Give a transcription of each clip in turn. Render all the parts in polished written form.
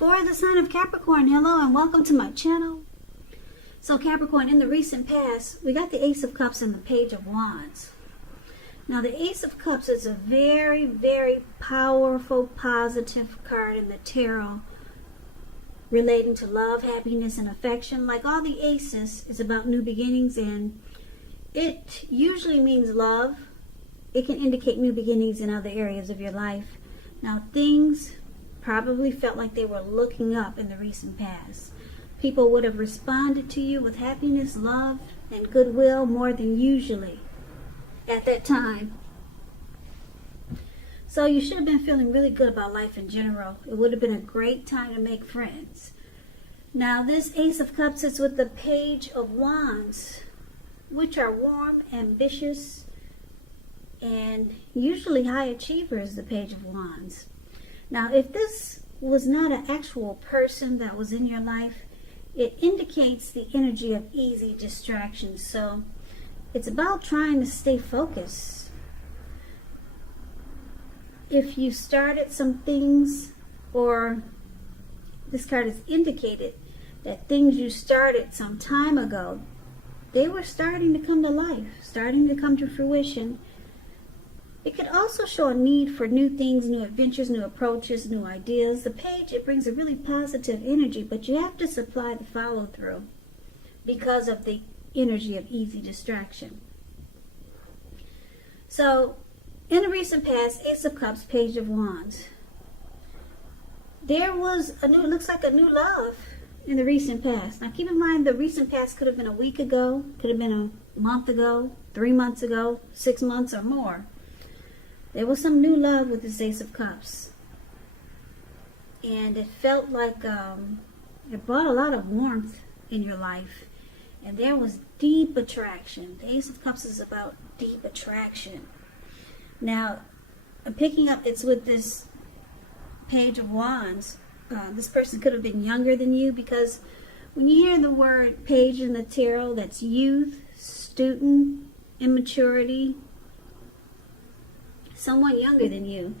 For the sign of Capricorn, hello and welcome to my channel. So Capricorn, in the recent past, we got the Ace of Cups and the Page of Wands. Now the Ace of Cups is a very, very powerful, positive card in the tarot relating to love, happiness, and affection. Like all the aces, it's about new beginnings, and it usually means love. It can indicate new beginnings in other areas of your life. Now things probably felt like they were looking up in the recent past. People would have responded to you with happiness, love, and goodwill more than usually at that time. So you should have been feeling really good about life in general. It would have been a great time to make friends. Now this Ace of Cups is with the Page of Wands, which are warm, ambitious, and usually high achievers, the Page of Wands. Now, if this was not an actual person that was in your life, it indicates the energy of easy distraction. So it's about trying to stay focused. If you started some things, or this card has indicated that things you started some time ago, they were starting to come to life, starting to come to fruition. It could also show a need for new things, new adventures, new approaches, new ideas. The page, it brings a really positive energy, but you have to supply the follow-through because of the energy of easy distraction. So, in the recent past, Ace of Cups, Page of Wands. There was looks like a new love in the recent past. Now keep in mind, the recent past could have been a week ago, could have been a month ago, 3 months ago, 6 months or more. There was some new love with this Ace of Cups. And it felt like it brought a lot of warmth in your life. And there was deep attraction. The Ace of Cups is about deep attraction. Now, I'm picking up, it's with this Page of Wands. This person could have been younger than you, because when you hear the word page in the tarot, that's youth, student, immaturity, someone younger than you.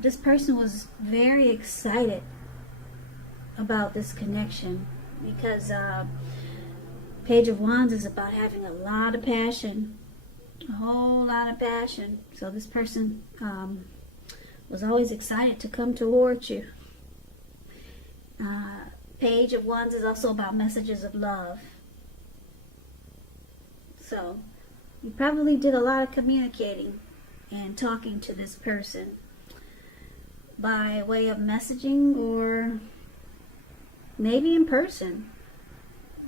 This person was very excited about this connection, because Page of Wands is about having a lot of passion, a whole lot of passion. So this person was always excited to come towards you. Page of Wands is also about messages of love. So you probably did a lot of communicating and talking to this person by way of messaging, or maybe in person.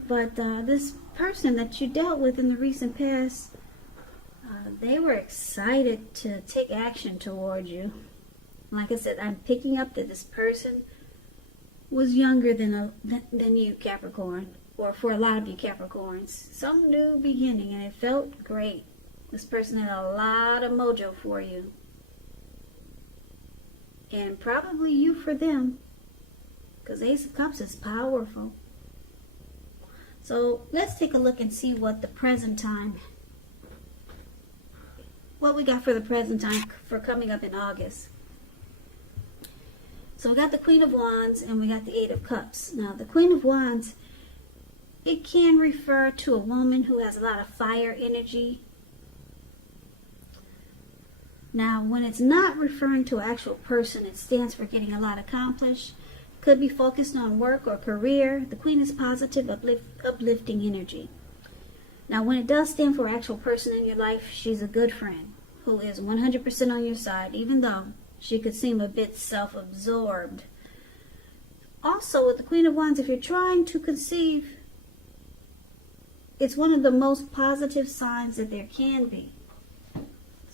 But this person that you dealt with in the recent past, they were excited to take action toward you. Like I said, I'm picking up that this person was younger than you, Capricorn, or for a lot of you Capricorns. Some new beginning, and it felt great. This person had a lot of mojo for you. And probably you for them, because Ace of Cups is powerful. So let's take a look and see what the present time, what we got for the present time for coming up in August. So we got the Queen of Wands and we got the Eight of Cups. Now the Queen of Wands, it can refer to a woman who has a lot of fire energy. Now when it's not referring to an actual person, it stands for getting a lot accomplished. Could be focused on work or career. The Queen is positive, uplifting energy. Now when it does stand for an actual person in your life, she's a good friend who is 100% on your side, even though she could seem a bit self-absorbed. Also, with the Queen of Wands, if you're trying to conceive, it's one of the most positive signs that there can be.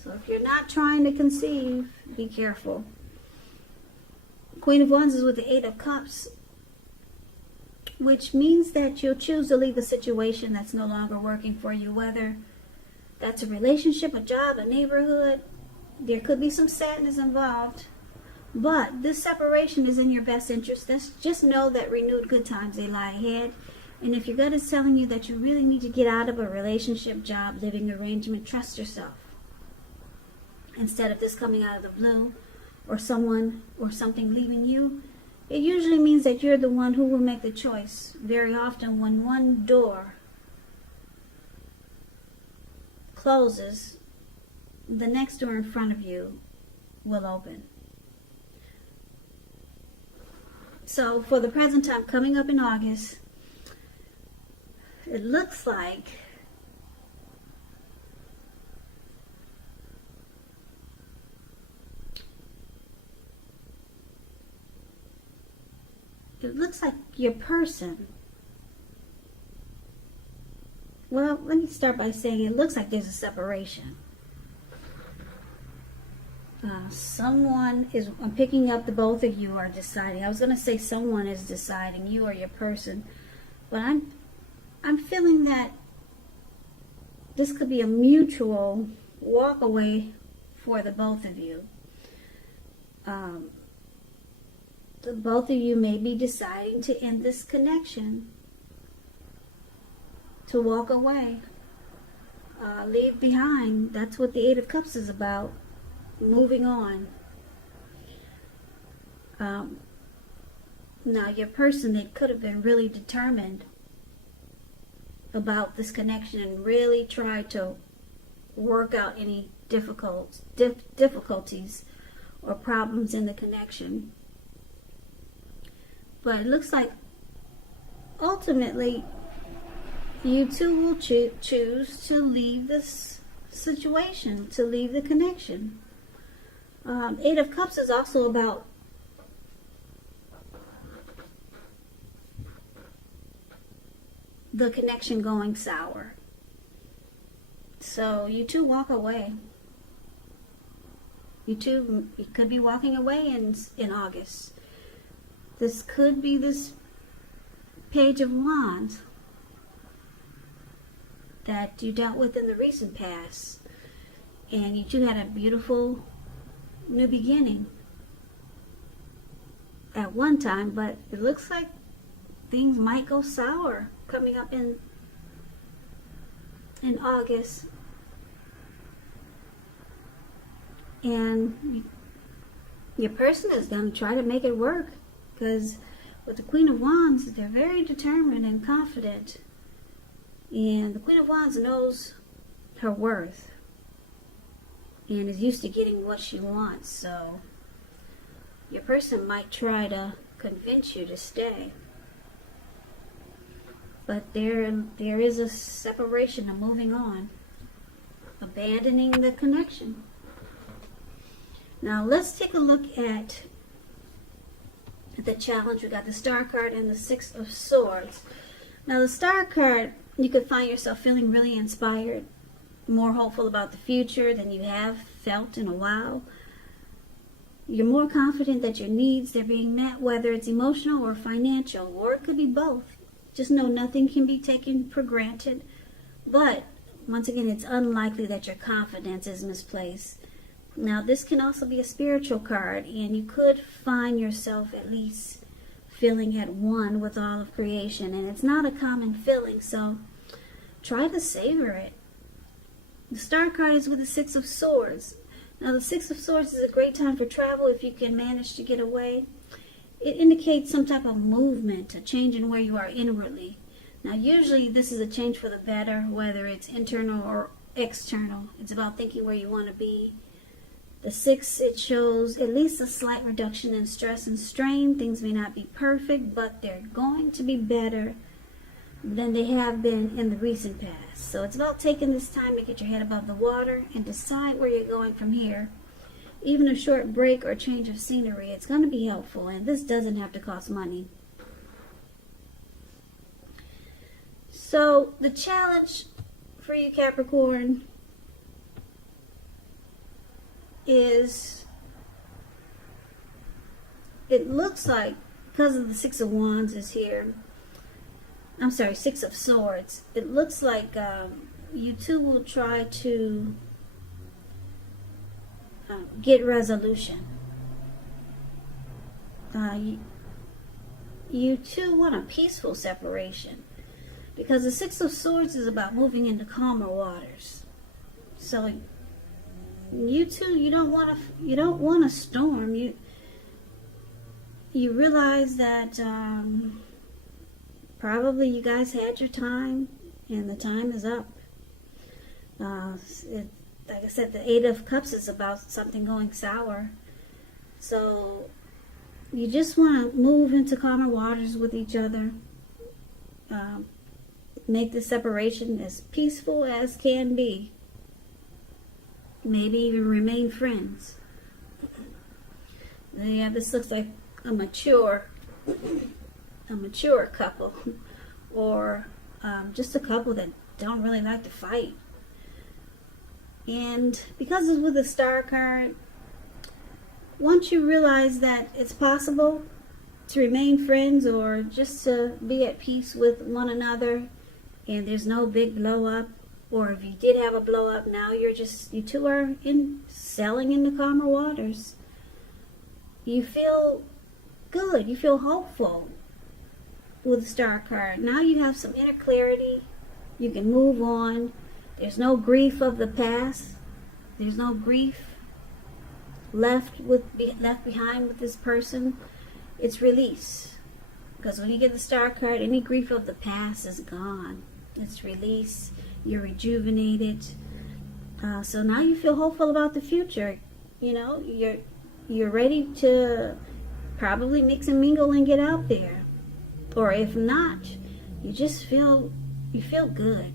So if you're not trying to conceive, be careful. Queen of Wands is with the Eight of Cups, which means that you'll choose to leave a situation that's no longer working for you, whether that's a relationship, a job, a neighborhood. There could be some sadness involved, but this separation is in your best interest. Just know that renewed good times, they lie ahead. And if your gut is telling you that you really need to get out of a relationship, job, living arrangement, trust yourself. Instead of this coming out of the blue, or someone or something leaving you, it usually means that you're the one who will make the choice. Very often when one door closes, the next door in front of you will open. So for the present time, coming up in August, it looks like your person. Well, let me start by saying it looks like there's a separation. I'm picking up the both of you are deciding. I was going to say someone is deciding, you or your person, but I'm feeling that this could be a mutual walk away for the both of you. The both of you may be deciding to end this connection, to walk away, leave behind. That's what the Eight of Cups is about. Moving on. Now your person, it could have been really determined about this connection and really tried to work out any difficulties or problems in the connection. But it looks like ultimately you two will choose to leave this situation, to leave the connection. Eight of Cups is also about the connection going sour. So you two walk away. You could be walking away in August. This could be this Page of Wands that you dealt with in the recent past. And you two had a beautiful new beginning at one time, but it looks like things might go sour coming up in August. And your person is going to try to make it work, because with the Queen of Wands, they're very determined and confident, and the Queen of Wands knows her worth and is used to getting what she wants. So your person might try to convince you to stay, but there is a separation, a moving on, abandoning the connection. Now let's take a look at the challenge. We got the Star card and the Six of Swords. Now the Star card, you could find yourself feeling really inspired, more hopeful about the future than you have felt in a while. You're more confident that your needs, they're being met, whether it's emotional or financial, or it could be both. Just know nothing can be taken for granted. But once again, it's unlikely that your confidence is misplaced. Now this can also be a spiritual card, and you could find yourself at least feeling at one with all of creation, and it's not a common feeling, so try to savor it. The Star card is with the Six of Swords. Now the Six of Swords is a great time for travel if you can manage to get away. It indicates some type of movement, a change in where you are inwardly. Now usually this is a change for the better, whether it's internal or external. It's about thinking where you want to be. The Six, it shows at least a slight reduction in stress and strain. Things may not be perfect, but they're going to be better than they have been in the recent past. So it's about taking this time to get your head above the water and decide where you're going from here. Even a short break or change of scenery, it's going to be helpful, and this doesn't have to cost money. So the challenge for you, Capricorn, is, it looks like, because of the Six of Wands is here, Six of Swords, it looks like you two will try to get resolution. You two want a peaceful separation, because the Six of Swords is about moving into calmer waters. So you two, you don't want a storm. you realize that probably you guys had your time and the time is up. Like I said, the Eight of Cups is about something going sour. So you just want to move into calmer waters with each other. Make the separation as peaceful as can be. Maybe even remain friends. Yeah, this looks like a mature couple, or just a couple that don't really like to fight. And because it's with the Star card, once you realize that it's possible to remain friends or just to be at peace with one another, and there's no big blow up, or if you did have a blow up, now you two are sailing into calmer waters. You feel good. You feel hopeful with the Star card. Now you have some inner clarity. You can move on. There's no grief of the past. There's no grief left behind with this person. It's release. Because when you get the Star card, any grief of the past is gone. It's release. You're rejuvenated. So now you feel hopeful about the future. You know, you're ready to probably mix and mingle and get out there. Or if not, you feel good.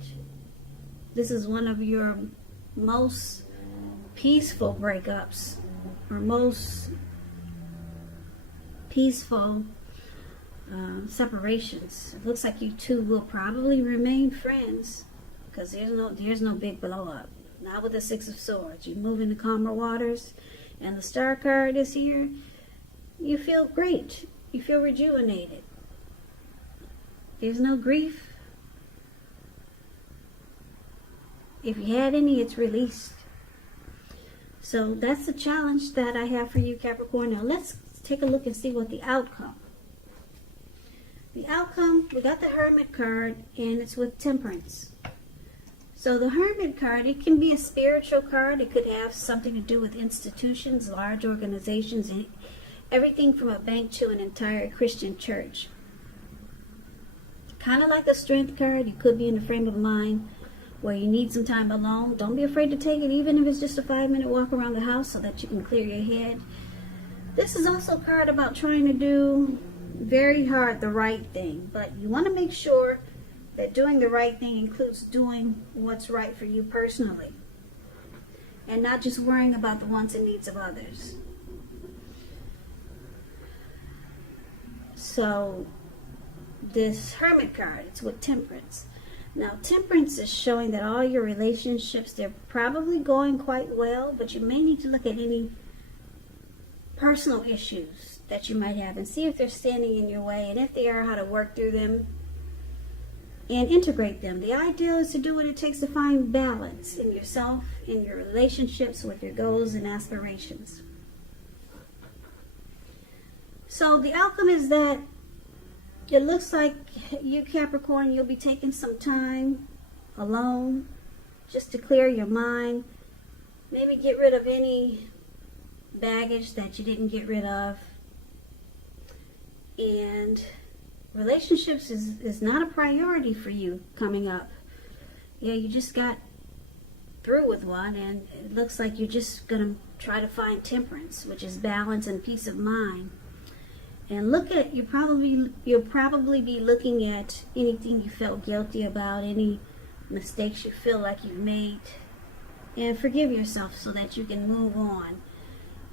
This is one of your most peaceful breakups, or most peaceful separations. It looks like you two will probably remain friends because there's no big blow up. Not with the Six of Swords. You move into calmer waters, and the Star card is here. You feel great. You feel rejuvenated. There's no grief. If you had any, it's released. So that's the challenge that I have for you, Capricorn. Now let's take a look and see what the outcome. The outcome, we got the Hermit card, and it's with Temperance. So the Hermit card, it can be a spiritual card. It could have something to do with institutions, large organizations, and everything from a bank to an entire Christian church. Kind of like the Strength card, you could be in a frame of mind where you need some time alone. Don't be afraid to take it, even if it's just a 5-minute walk around the house so that you can clear your head. This is also a card about trying to do very hard the right thing, but you want to make sure that doing the right thing includes doing what's right for you personally and not just worrying about the wants and needs of others. So this Hermit card, it's with Temperance. Now, Temperance is showing that all your relationships, they're probably going quite well, but you may need to look at any personal issues that you might have and see if they're standing in your way, and if they are, how to work through them and integrate them. The idea is to do what it takes to find balance in yourself, in your relationships, with your goals and aspirations. So the outcome is that it looks like you, Capricorn, you'll be taking some time alone just to clear your mind. Maybe get rid of any baggage that you didn't get rid of. And relationships is not a priority for you coming up. Yeah, you just got through with one, and it looks like you're just going to try to find temperance, which is balance and peace of mind. And you'll probably be looking at anything you felt guilty about, any mistakes you feel like you've made, and forgive yourself so that you can move on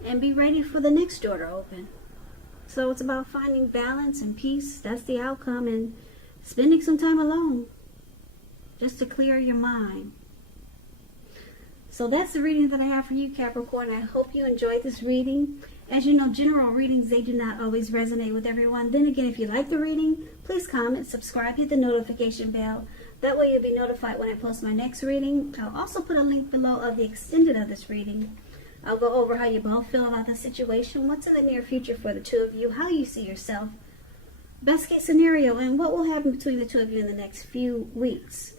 and be ready for the next door to open. So it's about finding balance and peace. That's the outcome, and spending some time alone just to clear your mind. So that's the reading that I have for you, Capricorn. I hope you enjoyed this reading. As you know, general readings, they do not always resonate with everyone. Then again, if you like the reading, please comment, subscribe, hit the notification bell. That way you'll be notified when I post my next reading. I'll also put a link below of the extended of this reading. I'll go over how you both feel about the situation, what's in the near future for the two of you, how you see yourself, best case scenario, and what will happen between the two of you in the next few weeks.